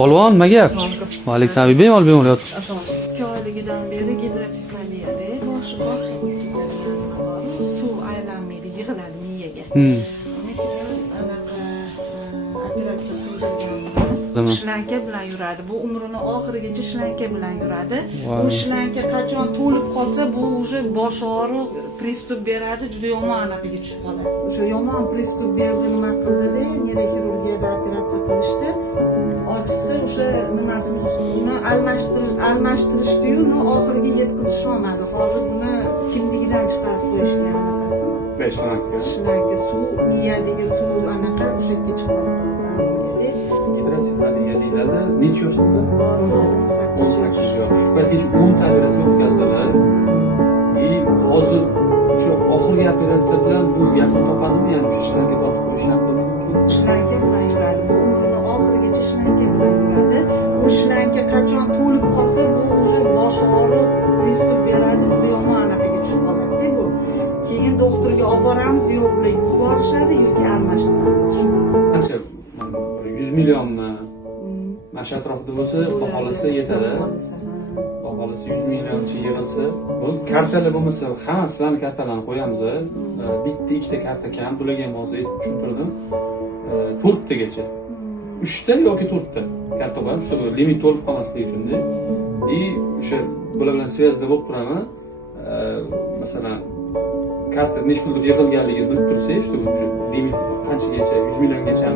Polvon, nima gap? Va alaykum assalom, bemalol yot. 2 oyligidan beri gidrotsefaliyada boshi suv aylanmaydi, yig'iladi miyaga. Anaqa operatsiya qildirganmiz. Shlanka bilan yuradi. Bu umrining oxirigacha shlanka bilan yuradi. Bu shlanka qachon to'lib qolsa, bu уже bosh og'riq, pristup beradi, juda yomon anaqaga tushib qoladi. O'sha yomon pristup berdi, nima qildida, neyroxirurgiyada operatsiya qilishdi. Ochisi o'sha nimasini uni almashtirishdi-yu, uni oxiriga yetkazish olmadi. Hozir uni kimligidan chiqarib qo'yishgan anaqasini. Shlanka suv, miyadagi suv anaqa o'sha yerga chiqib qoldi. Gidrotsefaliya deyiladi. Necha yoshda? 18 yosh. Shu paytgacha 10 ta operatsiya o'tkazdilar. Hozir o'sha oxirgi operatsiya bilan bu yaqin topadimi? Ya'ni o'sha shlanka topib qo'yish haqida. Shlanka bilan yuradi. Bu umrining oxirigacha shlanka bilan yuradi. Bu shlanka qachon to'lib qolsa, bu уже bosh og'riq, pristup beradi, juda yomon anaqaga tushib qoladi bu. Keyin doktorga olib boramiz, yo'qlar yuborishadi yoki almashtiramiz. Qancha 100 millionmi? Mana shu atrofda bo'lsa, xohlasa yetadi. Xohlasa 100 millioncha yig'ilsa, bu kartalar bo'lmasa, hammasilarni kartalarni qo'yamiz. Bitta, ikkita karta kam to'lagan bo'lsa, tushuntirdim. 4 tagacha. 3 ta yoki 4 ta karta qo'yamiz, shu limit to'lib qolmasligi uchun. O'sha bular bilan svязda bo'lib turaman. Masalan, karta necha pulga yig'ilganligini bilib tursangiz, shu limit qanchagacha, 100 milliongacha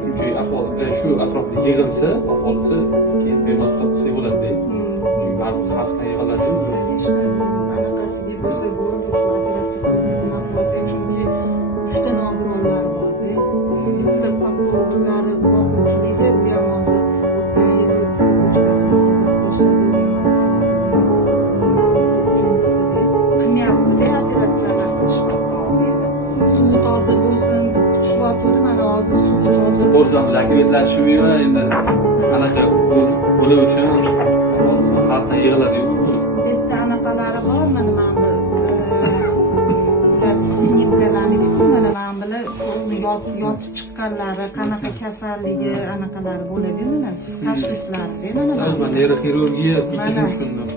chunki shu atrofda yig'ilsa, aholisi keyin bemalol qilsa bo'ladi. Chunki baribir xalqdan yig'iladi. Anaqasiga bo'lsa bo'ldi, shu operatsiya qilgan bo'lsa, chunki 3 ta nogironlar bor. Bitta pakolari boquvchilikda u ham hozir o'tgan yili ko'chasini qilmayapti-da, operatsiyalar qilishyapti hozir. Suv toza bo'lsin, tushyapti, mana hozir suv toza. O'zdan lakvetlashuvi endi anaqa bo'lish uchun xalqdan yig'iladi-yu. Bitta anaqalari bor, mana bu snimkalarni mana mana yotib chiqqanlari, qanaqa kasalligi anaqalari bo'ladi, mana tashxislari, mana O'zman neyroxirurgiya bitim shundan.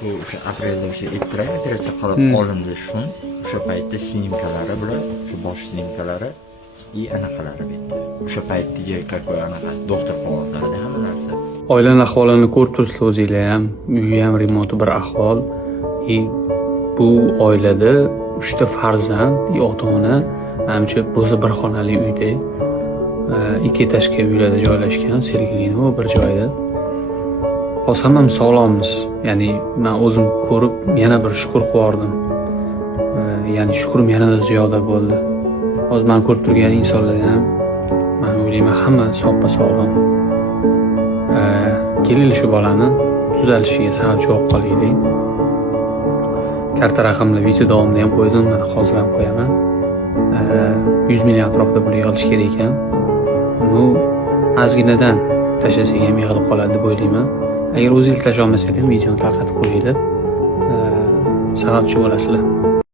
Bu o'sha aprelda o'sha ertaroq operatsiya qilib olindi shun. O'sha paytda snimkalari bilan, shu bosh snimkalari anaqalari bitta. O'sha paytdagi какой anaqa doktor qog'ozlarida hamma narsa. Oilaning ahvolini ko'rib turibsizlar o'zinglar ham. Uyi ham remonti bir ahvol. Bu oilada 3 ta farzand, ota-ona, menimcha bo'lsa bir xonali uyda, 2 etажga uylarda joylashgan, Sergelino bir joyda. Hozir hammamiz sog'lommiz. Ya'ni men o'zim ko'rib yana bir shukr qilardim. Ya'ni shukrim yanada ziyoda bo'ldi. Hozir men ko'rib turgan insonlar ham, men o'ylayman, hamma soppa sog'lom. Kelinglar shu bolani tuzalishiga sababchi bo'lib qolaylik. Karta raqamli video davomida ham qo'ydim, mana hozir ham qo'yaman. 100 million atrofida pul yig'ilish kerak ekan. Bu ozginadan tashlasak ham yig'ilib qoladi deb o'ylayman. Agar o'zingiz tasha olmasangiz ham videoni tarqatib qo'yinglar. Sababchi bo'lasizlar.